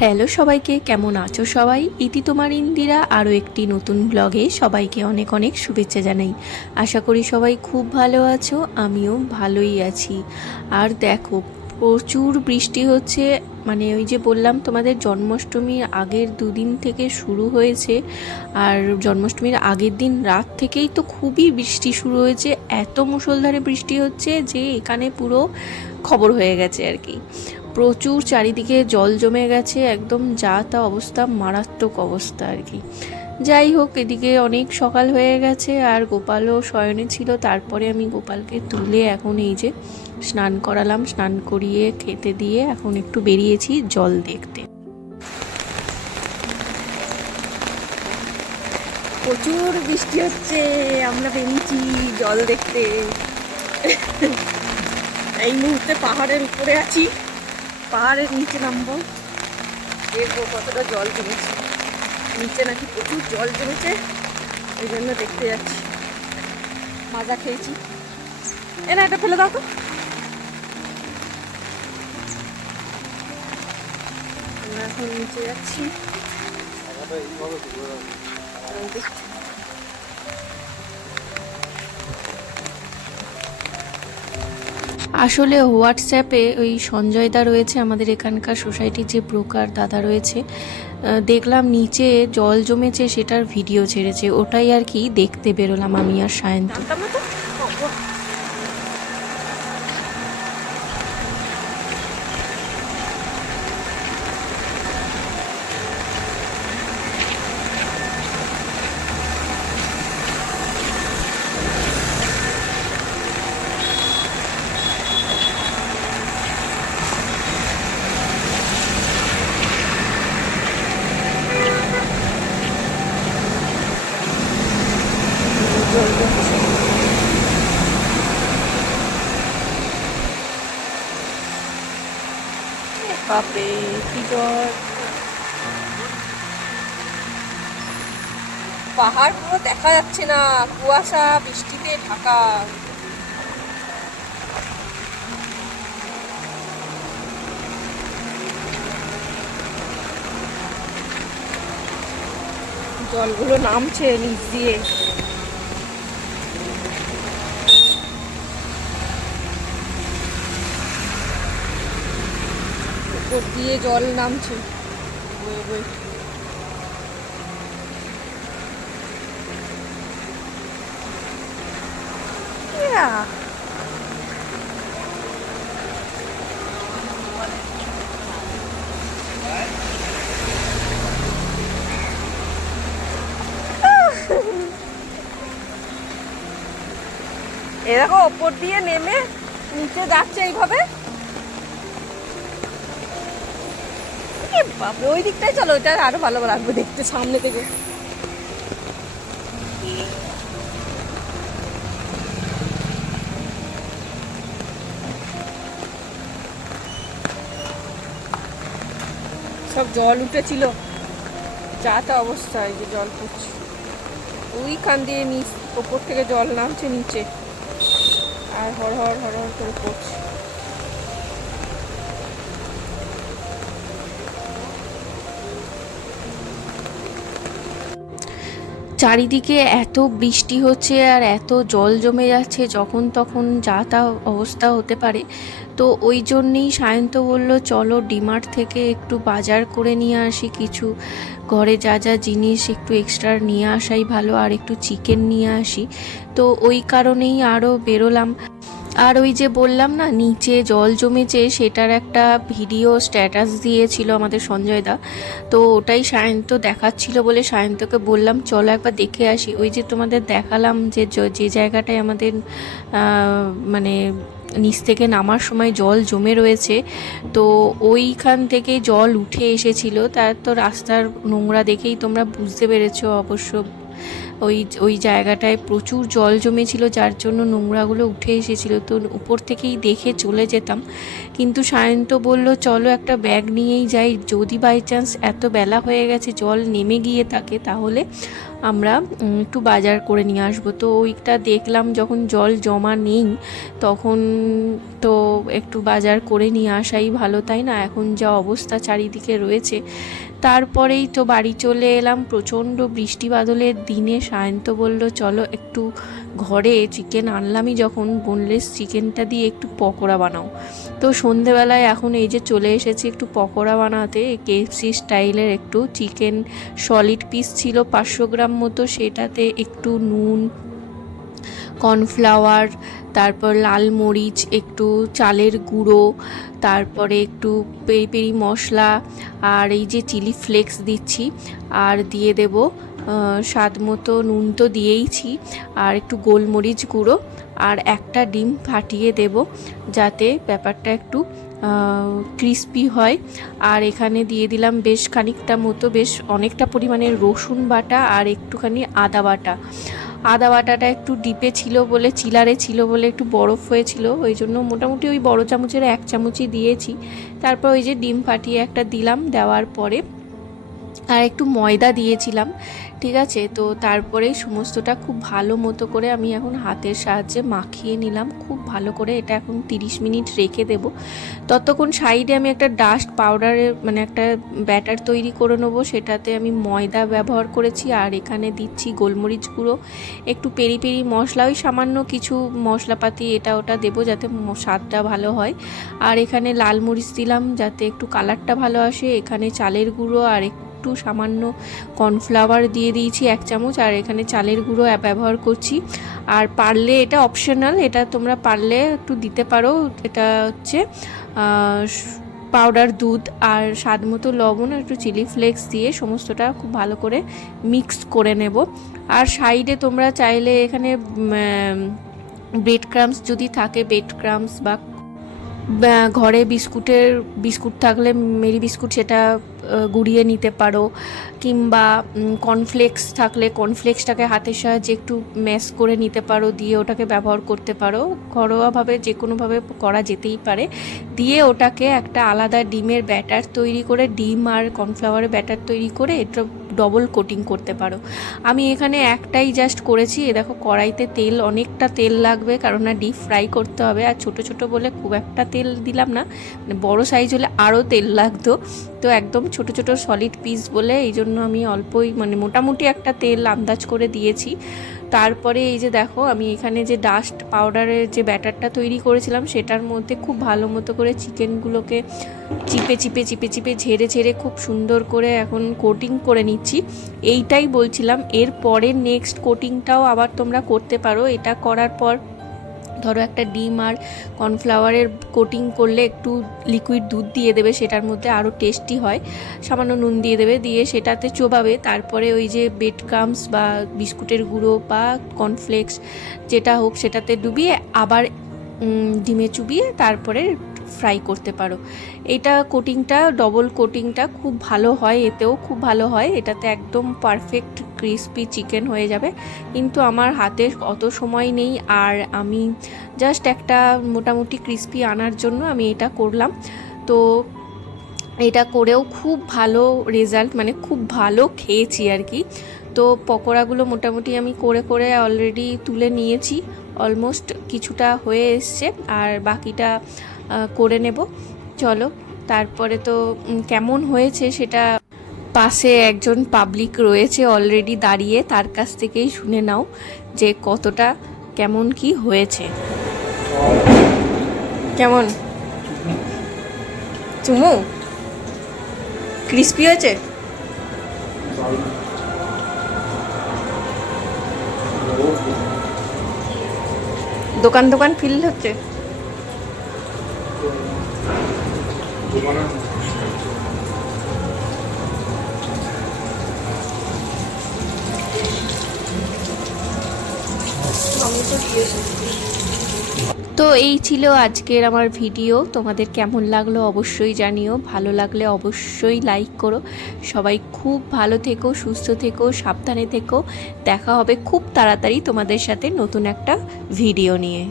Hello সবাইকে, কেমন আছো সবাই? ইতি তোমার ইন্দিরা আরও একটি নতুন ব্লগে সবাইকে অনেক অনেক শুভেচ্ছা জানাই। আশা করি সবাই খুব ভালো আছো, আমিও ভালোই আছি। আর দেখো, প্রচুর বৃষ্টি হচ্ছে। মানে ওই যে বললাম তোমাদের, জন্মাষ্টমীর আগের দুদিন থেকে শুরু হয়েছে। আর জন্মাষ্টমীর আগের দিন রাত থেকেই তো খুবই বৃষ্টি শুরু হয়েছে। এত মুষলধারে বৃষ্টি হচ্ছে যে এখানে পুরো খবর হয়ে গেছে আর কি। প্রচুর চারিদিকে জল জমে গেছে, একদম যা তা অবস্থা, মারাত্মক অবস্থা আর কি। যাই হোক, এদিকে অনেক সকাল হয়ে গেছে আর গোপালও শয়নে ছিল। তারপরে আমি গোপালকে তুলে এখন এই যে স্নান করালাম, স্নান করিয়ে খেতে দিয়ে এখন একটু বেরিয়েছি জল দেখতে। প্রচুর বৃষ্টি হচ্ছে, আমরা বেরিয়েছি জল দেখতে। এই মুহূর্তে পাহাড়ের উপরে আছি, পাহাড়ের নিচে নামবো, দেখবো কতটা জল জমেছে। নিচে নাকি প্রচুর জল জমেছে, ওই জন্য দেখতে যাচ্ছি। মাজা খেয়েছি, না এটা ফেলে দাও তো। আমরা এখন নিচে যাচ্ছি। আসলে হোয়াটসঅ্যাপে ওই সঞ্জয়দা রয়েছে, আমাদের এখানকার সোসাইটির যে ব্রোকার দাদা রয়েছে, দেখলাম নিচে জল জমেছে, সেটার ভিডিও ছেড়েছে। ওটাই আর কি দেখতে বেরোলাম আমি আর সায়ন্ত। বাপরে কি জল! পাহাড় পুরো দেখা যাচ্ছে না, কুয়াশা বৃষ্টিতে ঢাকা। জলগুলো নামছে নিচ দিয়ে, উপর দিয়ে জল নামছে বয়ে বয়ে। এরকম ওপর দিয়ে নেমে নিচে যাচ্ছে এইভাবে। বাপরে, ওই দিকটাই চলো, ওইটা আরো ভালো লাগবে দেখতে সামনে থেকে। সব জল উঠেছিল, যা তা অবস্থা। এই যে জল পড়ছে, ওইখান দিয়ে নিচ ওপর থেকে জল নামছে নিচে আর হরহর হরহর করে পড়ছে। চারিদিকে এত বৃষ্টি হচ্ছে আর এত জল জমে যাচ্ছে, যখন তখন যা তা অবস্থা হতে পারে। তো ওই জন্যেই সায়ন্ত বলল চলো ডিমার্ট থেকে একটু বাজার করে নিয়ে আসি, কিছু ঘরে যা যা জিনিস একটু এক্সট্রা নিয়ে আসাই ভালো, আর একটু চিকেন নিয়ে আসি। তো ওই কারণেই আরও বেরোলাম। আর ওই যে বললাম না নিচে জল জমেছে, সেটার একটা ভিডিও স্ট্যাটাস দিয়েছিল আমাদের সঞ্জয়দা। তো ওটাই সায়ন্ত দেখাচ্ছিল বলে সায়ন্তকে বললাম চলো একবার দেখে আসি। ওই যে তোমাদের দেখালাম যে যে জায়গাটায় আমাদের মানে নিচ থেকে নামার সময় জল জমে রয়েছে, তো ওইখান থেকে জল উঠে এসেছিল। তার তো রাস্তার নোংরা দেখেই তোমরা বুঝতে পেরেছো অবশ্য। ওই ওই জায়গাটায় প্রচুর জল জমেছিল, যার জন্য নোংরাগুলো উঠে এসেছিলো। তো উপর থেকেই দেখে চলে যেতাম, কিন্তু সায়ন্ত বলল চলো একটা ব্যাগ নিয়েই যাই, যদি বাই চান্স এত বেলা হয়ে গেছে জল নেমে গিয়ে থাকে তাহলে আমরা একটু বাজার করে নিয়ে আসবো। তো ওইটা দেখলাম যখন জল জমা নেই তখন তো একটু বাজার করে নিয়ে আসাই ভালো, তাই না? এখন যা অবস্থা চারিদিকে রয়েছে। তারপরেই তো বাড়ি চলে এলাম প্রচণ্ড বৃষ্টি বাদলের দিনে। সায়ন্ত বলল চলো একটু ঘরে চিকেন আনলামই যখন, বোনলেস চিকেনটা দিয়ে একটু পকোড়া বানাও। তো সন্ধেবেলায় এখন এই যে চলে এসেছি একটু পকোড়া বানাতে। কেএফসি স্টাইলের একটু চিকেন সলিড পিস ছিল 500 গ্রাম মতো, সেটাতে একটু নুন, কর্নফ্লাওয়ার, তারপর লাল মরিচ, একটু চালের গুঁড়ো, তারপরে একটু পেরি পেরি মশলা, আর এই যে চিলি ফ্লেক্স দিচ্ছি, আর দিয়ে দেব স্বাদ মতো নুন তো দিয়েইছি, আর একটু গোলমরিচ গুঁড়ো, আর একটা ডিম ফাটিয়ে দেব যাতে ব্যাপারটা একটু ক্রিস্পি হয়। আর এখানে দিয়ে দিলাম বেশ খানিকটা মতো, বেশ অনেকটা পরিমাণের রসুন বাটা আর একটুখানি আদা বাটা। আদা বাটাটা একটু ডিপে ছিল বলে, চিলারে ছিল বলে একটু বরফ হয়েছিল, ওই জন্য মোটামুটি ওই বড় চামচের 1 চামচই দিয়েছি। তারপর ওই যে ডিম ফাটিয়ে একটা দিলাম, দেওয়ার পরে আর একটু ময়দা দিয়েছিলাম, ঠিক আছে। তো তারপরে সমস্তটা খুব ভালো মতো করে আমি এখন হাতের সাহায্যে মাখিয়ে নিলাম খুব ভালো করে। এটা এখন 30 মিনিট রেখে দেব। ততক্ষণ সাইডে আমি একটা ডাস্ট পাউডারের মানে একটা ব্যাটার তৈরি করে নেবো, সেটাতে আমি ময়দা ব্যবহার করেছি, আর এখানে দিচ্ছি গোলমরিচ গুঁড়ো, একটু পেরি পেরি মশলা, ওই সামান্য কিছু মশলাপাতি এটা ওটা দেবো যাতে স্বাদটা ভালো হয়। আর এখানে লাল মরিচ দিলাম যাতে একটু কালারটা ভালো আসে। এখানে চালের গুঁড়ো আর একটু সামান্য কর্নফ্লাওয়ার দিয়ে দিয়েছি 1 চামচ, আর এখানে চালের গুঁড়ো ব্যবহার করছি। আর পারলে, এটা অপশনাল, এটা তোমরা পারলে একটু দিতে পারো, এটা হচ্ছে পাউডার দুধ, আর স্বাদ মতো লবণ, একটু চিলি ফ্লেক্স দিয়ে সমস্তটা খুব ভালো করে মিক্স করে নেব। আর সাইডে তোমরা চাইলে এখানে ব্রেড ক্রাম্বস যদি থাকে, ব্রেড ক্রাম্বস বা ঘরে বিস্কুট থাকলে মেরি বিস্কুট সেটা গুঁড়িয়ে নিতে পারো, কিংবা কর্নফ্লেক্স থাকলে কর্নফ্লেক্সটাকে হাতের সাহায্যে একটু ম্যাশ করে নিতে পারো, দিয়ে ওটাকে ব্যবহার করতে পারো। ঘরোয়াভাবে যে কোনোভাবে করা যেতেই পারে। দিয়ে ওটাকে একটা আলাদা ডিমের ব্যাটার তৈরি করে, ডিম আর কর্নফ্লাওয়ারের ব্যাটার তৈরি করে এটা ডবল কোটিং করতে পারো। আমি এখানে একটাই জাস্ট করেছি। এ দেখো কড়াইতে তেল, অনেকটা তেল লাগবে কারণ না ডিপ ফ্রাই করতে হবে, আর ছোট ছোট বলে খুব একটা তেল দিলাম না, মানে বড় সাইজ হলে আরও তেল লাগতো। তো একদম ছোট ছোট সলিড পিস বলে এই জন্য আমি অল্পই, মানে মোটামুটি একটা তেল আন্দাজ করে দিয়েছি। তারপরে এই যে দেখো আমি এখানে যে ডাস্ট পাউডারের যে ব্যাটারটা তৈরি করেছিলাম সেটার মধ্যে খুব ভালো মতো করে চিকেনগুলোকে চিপে চিপে চিপে চিপে ঝেড়ে ঝেড়ে খুব সুন্দর করে এখন কোটিং করে নিচ্ছি। এইটাই বলছিলাম, এর পরে নেক্সট কোটিংটাও আবার তোমরা করতে পারো। এটা করার পর ধরো একটা ডিম আর কর্নফ্লাওয়ারের কোটিং করলে একটু লিকুইড দুধ দিয়ে দেবে, সেটার মধ্যে আরও টেস্টি হয়। সামান্য নুন দিয়ে দেবে, দিয়ে সেটাতে চোবাবে। তারপরে ওই যে ব্রেড ক্রাম্বস বা বিস্কুটের গুঁড়ো বা কর্নফ্লেক্স যেটা হোক সেটাতে ডুবিয়ে আবার ডিমে চুবিয়ে তারপরে ফ্রাই করতে পারো। এটা কোটিংটা, ডবল কোটিংটা খুব ভালো হয়, এতেও খুব ভালো হয়। এটাতে একদম পারফেক্ট ক্রিসপি চিকেন হয়ে যাবে। কিন্তু আমার হাতে অত সময় নেই, আর আমি জাস্ট একটা মোটামুটি ক্রিসপি আনার জন্য আমি এটা করলাম। তো এটা করেও খুব ভালো রেজাল্ট, মানে খুব ভালো খেয়েছি আর কি। তো পকোড়াগুলো মোটামুটি আমি করে করে অলরেডি তুলে নিয়েছি, অলমোস্ট কিছুটা হয়ে এসছে, আর বাকিটা করে নেব। চলো তারপরে তো কেমন হয়েছে সেটা পাশে একজন পাবলিক রয়েছে অলরেডি দাঁড়িয়ে, তার কাছ থেকেই শুনে নাও যে কতটা কেমন কি হয়েছে। কেমন চুমু? ক্রিস্পি হয়েছে? দোকান দোকান ফিল হচ্ছে? তো এই ছিল আজকের আমার ভিডিও। তোমাদের কেমন লাগলো অবশ্যই জানিও, ভালো লাগলে অবশ্যই লাইক করো। সবাই খুব ভালো থেকো, সুস্থ থেকো, সাবধানে থেকো। দেখা হবে খুব তাড়াতাড়ি তোমাদের সাথে নতুন একটা ভিডিও নিয়ে।